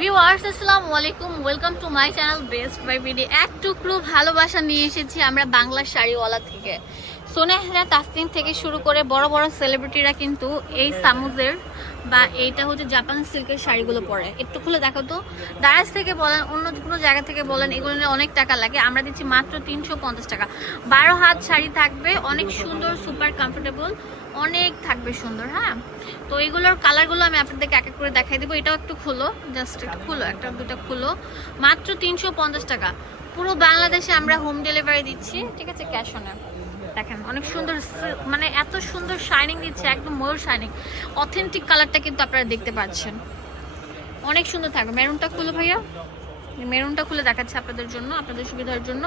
Viewers আসসালামু আলাইকুম। Welcome to my channel Best Buy BD এক টুকরো ভালোবাসা নিয়ে এসেছি আমরা বাংলা শাড়িওয়ালা থেকে। সোনেহরা তাসলিম থেকে শুরু করে বড় বড় সেলিব্রিটিরা কিন্তু এই সামুজের বা এইটা হচ্ছে জাপান সিল্কের শাড়িগুলো পরে। একটু খুলে দেখো তো। দারাজ থেকে বলেন, অন্য কোনো জায়গা থেকে বলেন, এগুলো নিয়ে অনেক টাকা লাগে। আমরা দিচ্ছি মাত্র তিনশো পঞ্চাশ টাকা। বারো হাত শাড়ি থাকবে, অনেক সুন্দর সুপার কমফোর্টেবল অনেক থাকবে সুন্দর হ্যাঁ? তো এগুলোর কালারগুলো আমি আপনাদেরকে এক এক করে দেখাই দেবো। এটাও একটু খুলো জাস্ট একটু খুলো, একটা দুটো খুলো। মাত্র তিনশো পঞ্চাশ টাকা। পুরো বাংলাদেশে আমরা হোম ডেলিভারি দিচ্ছি, ঠিক আছে ক্যাশ অনে দেখেন, অনেক সুন্দর মানে এত সুন্দর শাইনিং দিচ্ছে, একদম ময়ূর শাইনিং অথেন্টিক কালারটা কিন্তু আপনারা দেখতে পাচ্ছেন। অনেক সুন্দর থাকবে। মেরুনটা খুলো ভাইয়া। মেরুনটা খুলে দেখাচ্ছে আপনাদের জন্য, আপনাদের সুবিধার জন্য।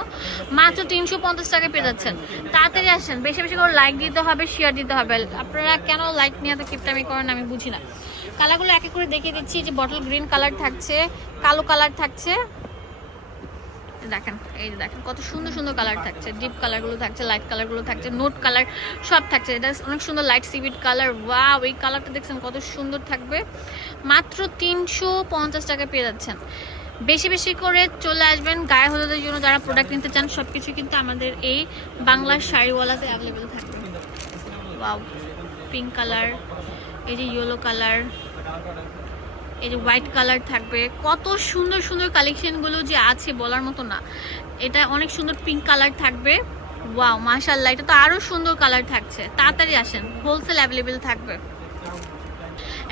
মাত্র তিনশো পঞ্চাশ টাকা পেয়ে যাচ্ছেন। তাড়াতাড়ি আসেন। বেশি বেশি করে লাইক দিতে হবে শেয়ার দিতে হবে। আপনারা কেন লাইক নিয়ে এত কিপটামি করেন আমি বুঝি না। কালারগুলো এক এক করে দেখিয়ে দিচ্ছি। যে বটল গ্রিন কালার থাকছে, কালো কালার থাকছে। দেখেন, এই যে দেখেন, কত সুন্দর সুন্দর কালার থাকছে ডিপ কালারগুলো থাকছে লাইট কালারগুলো থাকছে নোট কালার সব থাকছে, এটা অনেক সুন্দর লাইট সিভিট কালার ওয়াও এই কালারটা দেখছেন কত সুন্দর থাকবে। মাত্র তিনশো পঞ্চাশ টাকা পেয়ে যাচ্ছেন। বেশি বেশি করে চলে আসবেন, গায়ে হলুদের জন্য যারা প্রোডাক্ট নিতে চান সব কিছু কিন্তু আমাদের এই বাংলার শাড়িওয়ালাতে অ্যাভেলেবেল থাকবে। ওয়াও পিঙ্ক কালার এই যে ইয়েলো কালার এই যে হোয়াইট কালার থাকবে, কত সুন্দর সুন্দর কালেকশনগুলো যে আছে বলার মতো না। এটা অনেক সুন্দর পিঙ্ক কালার থাকবে। ওয়াও মাশাল্লাহ এটা তো আরও সুন্দর কালার থাকছে। তাড়াতাড়ি আসেন হোলসেল অ্যাভেলেবেল থাকবে।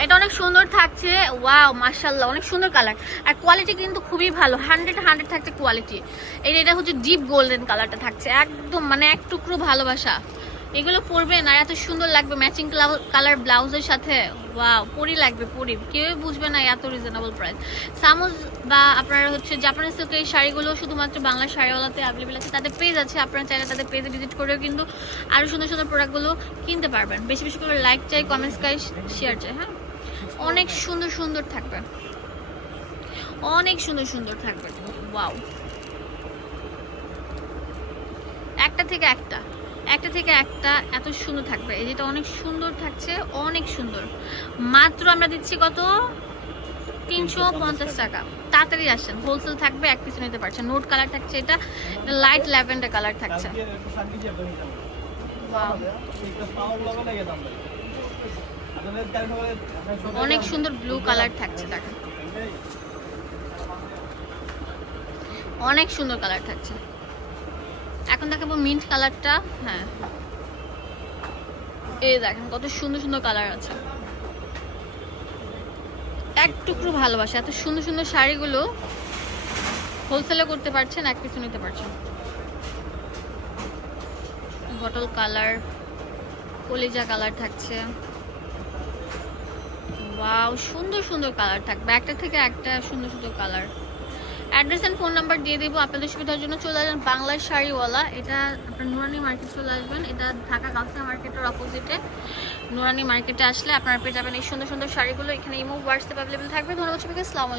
এটা অনেক সুন্দর থাকছে। ওয়াও মাশাল্লাহ অনেক সুন্দর কালার আর কোয়ালিটি কিন্তু খুবই ভালো হান্ড্রেড হান্ড্রেড থাকছে কোয়ালিটি এটা এটা হচ্ছে ডিপ গোল্ডেন কালারটা থাকছে, একদম মানে এক টুকরো ভালোবাসা। এগুলো পরবেন আর এত সুন্দর লাগবে ম্যাচিং কালার ব্লাউজের সাথে। ওয়াও পরি লাগবে পরি কেউই বুঝবে না এত রিজনেবল প্রাইস সামুজ বা আপনার হচ্ছে জাপানি সিল্কের এই শাড়িগুলো শুধুমাত্র বাংলা শাড়িওয়ালাতে অ্যাভেলেবেল আছে, তাদের পেজ আছে, আপনারা চাইলে তাদের পেজে ভিজিট করেও কিন্তু আরও সুন্দর সুন্দর প্রোডাক্টগুলো কিনতে পারবেন। বেশি বেশি করে লাইক চাই কমেন্টস চাই শেয়ার চাই হ্যাঁ? অনেক সুন্দর সুন্দর থাকবে। অনেক সুন্দর সুন্দর থাকবে। ওয়াও একটা থেকে একটা। একটা থেকে একটা এত সুন্দর থাকবে। এই যেটা অনেক সুন্দর থাকছে অনেক সুন্দর। মাত্র আমরা দিচ্ছি কত? তিনশো পঞ্চাশ টাকা। তাড়াতাড়ি আসেন। হোলসেল থাকবে এক পিস নিতে পারছেন। নোট কালার থাকছে এটা। লাইট ল্যাভেন্ডার কালার থাকছে. অনেক সুন্দর ব্লু কালার থাকছে দেখেন। অনেক সুন্দর কালার থাকছে। এখন দেখাবো মিন্ট কালারটা। হ্যাঁ। এই দেখেন, কত সুন্দর সুন্দর কালার আছে। এক টুকরো ভালোবাসা, এত সুন্দর সুন্দর শাড়িগুলো হোলসেলে করতে পারছেন, এক পিছু নিতে পারছেন। বটল কালার কলিজা কালার থাকছে। ওয়াও সুন্দর সুন্দর কালার থাকবে, একটা থেকে একটা সুন্দর সুন্দর colour address and phone number দিয়ে দেবো, আপনাদের সুবিধার জন্য চলে আসবেন বাংলার শাড়িওয়ালা। এটা আপনার নুরানি মার্কেট চলে আসবেন। এটা ঢাকা গাউসিয়া মার্কেটের অপোজিটে নুরানি মার্কেটে আসলে আপনারা পেয়ে যাবেন এই সুন্দর সুন্দর শাড়িগুলো। এখানে ইমো হোয়াটসঅ্যাপ অ্যাভেলেবেল থাকবে। ধন্যবাদ সবাইকে। আসসালামু আলাইকুম।